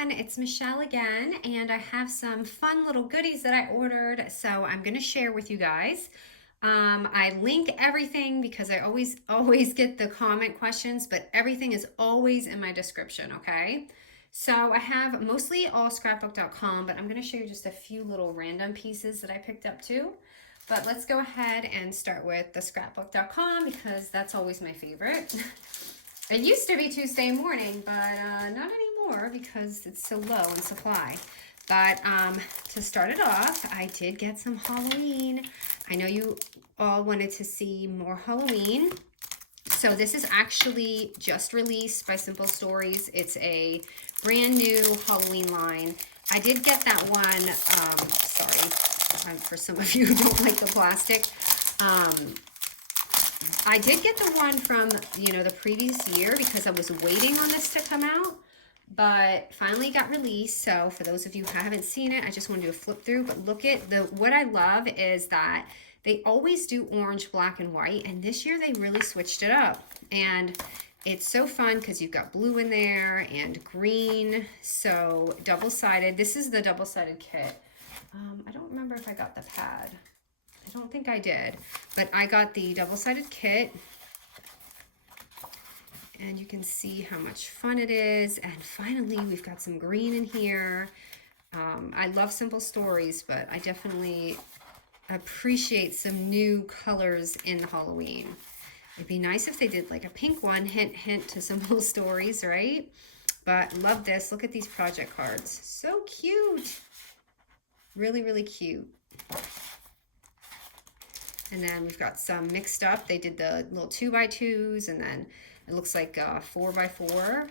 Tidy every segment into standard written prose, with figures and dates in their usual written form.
everyone, it's Michelle again, and I have some fun little goodies that I ordered, so I'm going to share with you guys. I link everything because I always get the comment questions, but everything is always in my description, okay? So I have mostly all scrapbook.com, but I'm going to show you just a few little random pieces that I picked up too. But let's go ahead and start with the scrapbook.com because that's always my favorite. It used to be Tuesday morning, but not anymore because it's so low in supply. But to start it off, I did get some Halloween. I know you all wanted to see more Halloween. So this is actually just released by Simple Stories. It's a brand new Halloween line. I did get that one, sorry, for some of you who don't like the plastic. I did get the one from, the previous year because I was waiting on this to come out, but finally got released. So for those of you who haven't seen it, I just want to do a flip through, but look at what I love is that they always do orange, black, and white, and this year they really switched it up. And it's so fun because you've got blue in there and green, so double-sided. This is the double-sided kit. I don't remember if I got the pad. I don't think I did, but I got the double-sided kit, and you can see how much fun it is. And finally, we've got some green in here. I love Simple Stories, but I definitely appreciate some new colors in the Halloween. It'd be nice if they did like a pink one, hint, hint to Simple Stories, right? But love this. Look at these project cards. So cute. Really, really cute. And then we've got some mixed up. They did the little 2x2s, and then it looks like 4x4.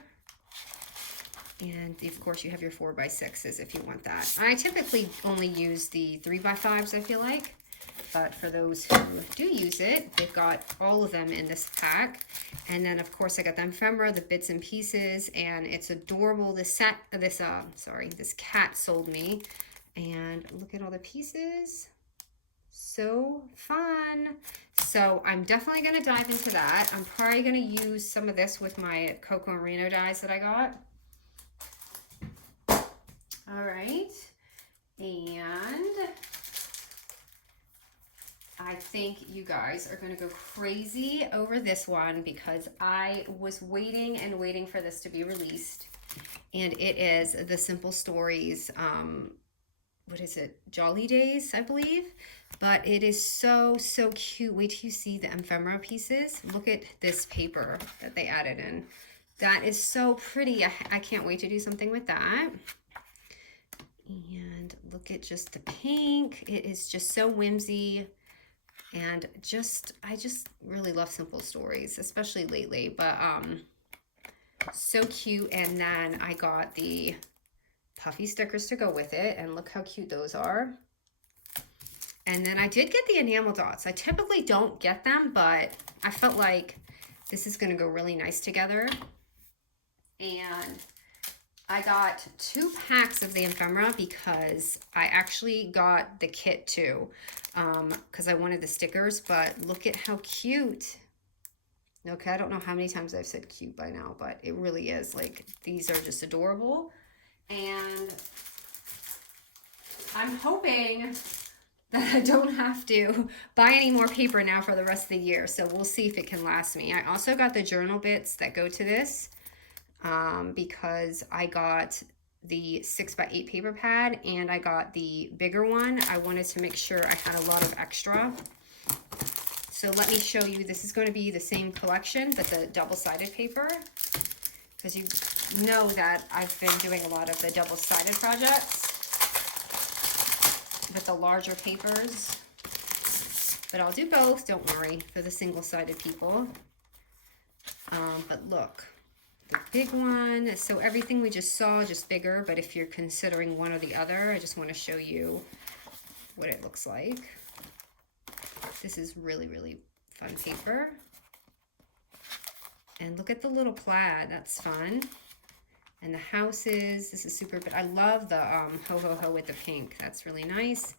And of course you have your 4x6s if you want that. I typically only use the 3x5s, I feel like. But for those who do use it, they've got all of them in this pack. And then of course I got the ephemera, the bits and pieces, and it's adorable. This cat sold me. And look at all the pieces. So fun. So I'm definitely going to dive into that. I'm probably going to use some of this with my Cocoa Merino dies that I got. All right. And I think you guys are going to go crazy over this one because I was waiting and waiting for this to be released. And it is the Simple Stories, what is it? Jolly Days, I believe. But it is so, so cute. Wait till you see the ephemera pieces. Look at this paper that they added in. That is so pretty. I can't wait to do something with that. And look at just the pink. It is just so whimsy. And I just really love Simple Stories, especially lately. But so cute. And then I got the Puffy stickers to go with it, and look how cute those are. And then I did get the enamel dots. I typically don't get them, but I felt like this is going to go really nice together. And I got 2 packs of the ephemera because I actually got the kit too, because I wanted the stickers. But look at how cute. Okay, I don't know how many times I've said cute by now, but it really is. Like, these are just adorable. And I'm hoping that I don't have to buy any more paper now for the rest of the year. So we'll see if it can last me. I also got the journal bits that go to this because I got the 6x8 paper pad and I got the bigger one. I wanted to make sure I had a lot of extra. So let me show you. This is going to be the same collection, but the double-sided paper. Because you know that I've been doing a lot of the double-sided projects with the larger papers. But I'll do both, don't worry, for the single-sided people. But look, the big one. So everything we just saw, just bigger. But if you're considering one or the other, I just want to show you what it looks like. This is really, really fun paper. And look at the little plaid, that's fun. And the houses, this is super, but I love the ho ho ho with the pink. That's really nice.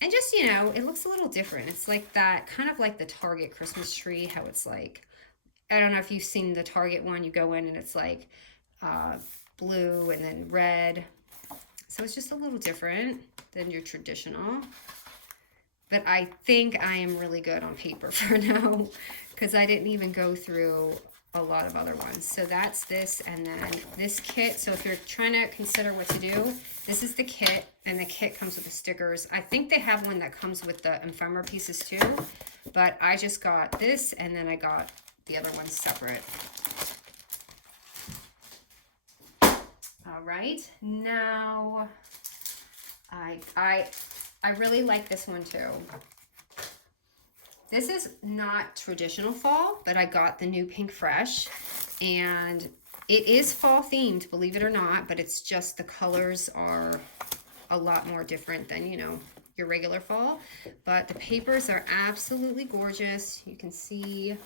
And just, it looks a little different. It's like that, kind of like the Target Christmas tree, how it's like, I don't know if you've seen the Target one, you go in and it's like blue and then red. So it's just a little different than your traditional. But I think I am really good on paper for now because I didn't even go through a lot of other ones. So that's this, and then this kit. So if you're trying to consider what to do, this is the kit, and the kit comes with the stickers. I think they have one that comes with the ephemera pieces too, but I just got this, and then I got the other one separate. All right, now I really like this one too. This is not traditional fall, but I got the new Pink Fresh, and it is fall themed, believe it or not, but it's just the colors are a lot more different than, you know, your regular fall. But the papers are absolutely gorgeous. You can see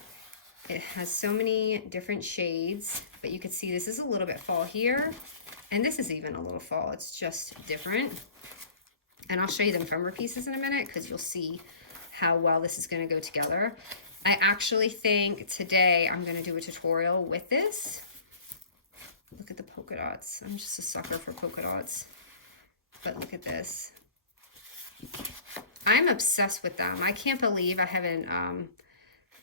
it has so many different shades, but you can see this is a little bit fall here, and this is even a little fall. It's just different. And I'll show you the ephemera pieces in a minute because you'll see how well this is going to go together. I actually think today I'm going to do a tutorial with this. Look at the polka dots. I'm just a sucker for polka dots. But look at this. I'm obsessed with them. I can't believe I haven't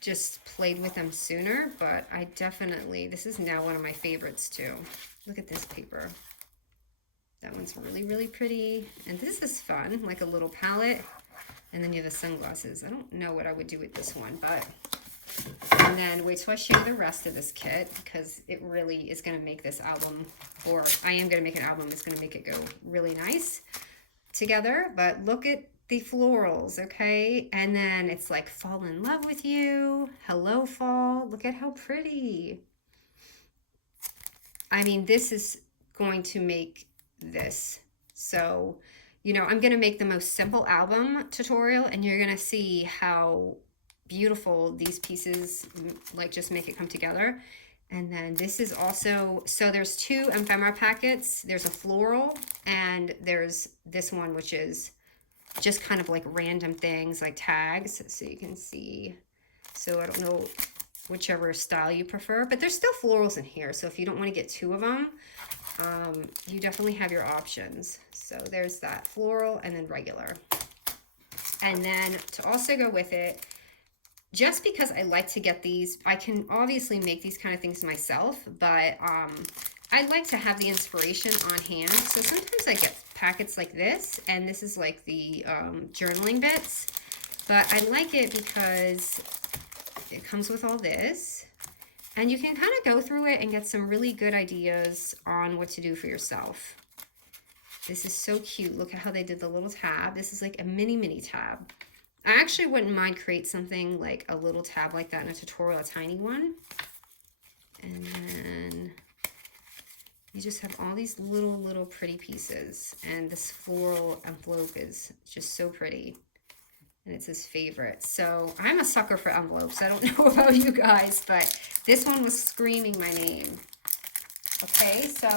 just played with them sooner, but I definitely, this is now one of my favorites too. Look at this paper. That one's really, really pretty. And this is fun, like a little palette. And then you have the sunglasses. I don't know what I would do with this one, but, and then wait till I show you the rest of this kit because it really is going to make this album, or I am going to make an album that's going to make it go really nice together. But look at the florals, okay? And then it's like fall in love with you. Hello, fall. Look at how pretty. I mean, this is going to make this. So, you know, I'm going to make the most simple album tutorial, and you're going to see how beautiful these pieces, like, just make it come together. And then this is also, so there's two ephemera packets. There's a floral, and there's this one, which is just kind of like random things, like tags, so you can see. So I don't know whichever style you prefer, but there's still florals in here. So if you don't want to get two of them, you definitely have your options. So there's that floral and then regular. And then to also go with it, just because I like to get these, I can obviously make these kind of things myself, but I like to have the inspiration on hand. So sometimes I get packets like this, and this is like the journaling bits, but I like it because it comes with all this. And you can kind of go through it and get some really good ideas on what to do for yourself. This is so cute. Look at how they did the little tab. This is like a mini tab. I actually wouldn't mind create something like a little tab like that in a tutorial, a tiny one. And then you just have all these little pretty pieces. And this floral envelope is just so pretty. And it's his favorite. So I'm a sucker for envelopes. I don't know about you guys, but this one was screaming my name. Okay, so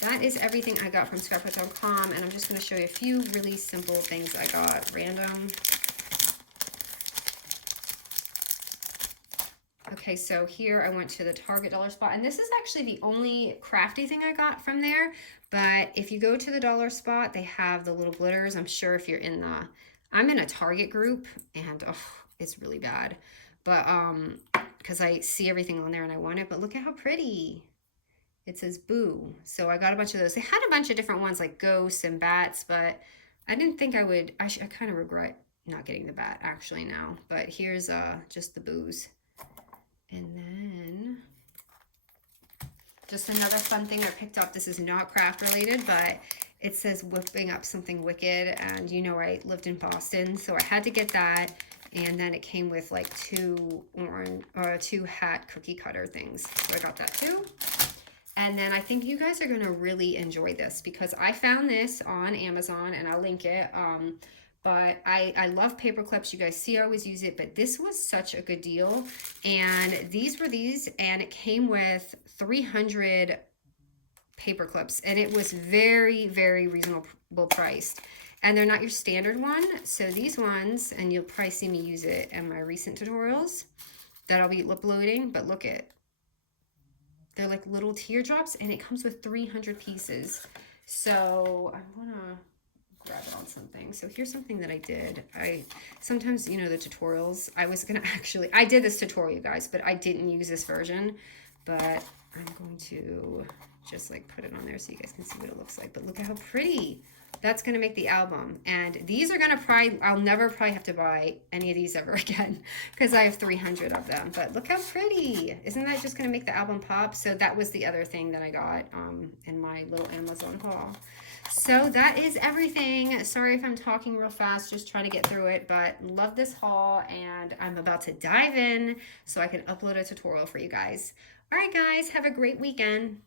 that is everything I got from Scrapbook.com, and I'm just going to show you a few really simple things I got random. Okay, so here I went to the Target dollar spot, and this is actually the only crafty thing I got from there. But if you go to the dollar spot, they have the little glitters. I'm sure if you're in the, I'm in a Target group, and oh, it's really bad. But because I see everything on there and I want it, but look at how pretty. It says boo. So I got a bunch of those. They had a bunch of different ones like ghosts and bats, but I didn't think I would. I kind of regret not getting the bat actually now. But here's just the boos. And then just another fun thing I picked up. This is not craft related, but it says whipping up something wicked. And you know, I lived in Boston, so I had to get that. And then it came with like two hat cookie cutter things. So I got that too. And then I think you guys are going to really enjoy this because I found this on Amazon, and I'll link it. But I love paper clips. You guys see I always use it, but this was such a good deal. And these were these, and it came with 300 paper clips, and it was very, very reasonable priced. And they're not your standard one. So these ones, and you'll probably see me use it in my recent tutorials that I'll be uploading, but look at They're like little teardrops, and it comes with 300 pieces. So I want to grab it on something. So here's something that I did. Sometimes, you know, the tutorials, I did this tutorial, guys, but I didn't use this version. But I'm going to just like put it on there so you guys can see what it looks like. But look at how pretty. That's going to make the album. And these are going to I'll never probably have to buy any of these ever again because I have 300 of them. But look how pretty. Isn't that just going to make the album pop? So that was the other thing that I got in my little Amazon haul. So that is everything. Sorry if I'm talking real fast, just try to get through it, but love this haul, and I'm about to dive in so I can upload a tutorial for you guys. All right, guys, have a great weekend.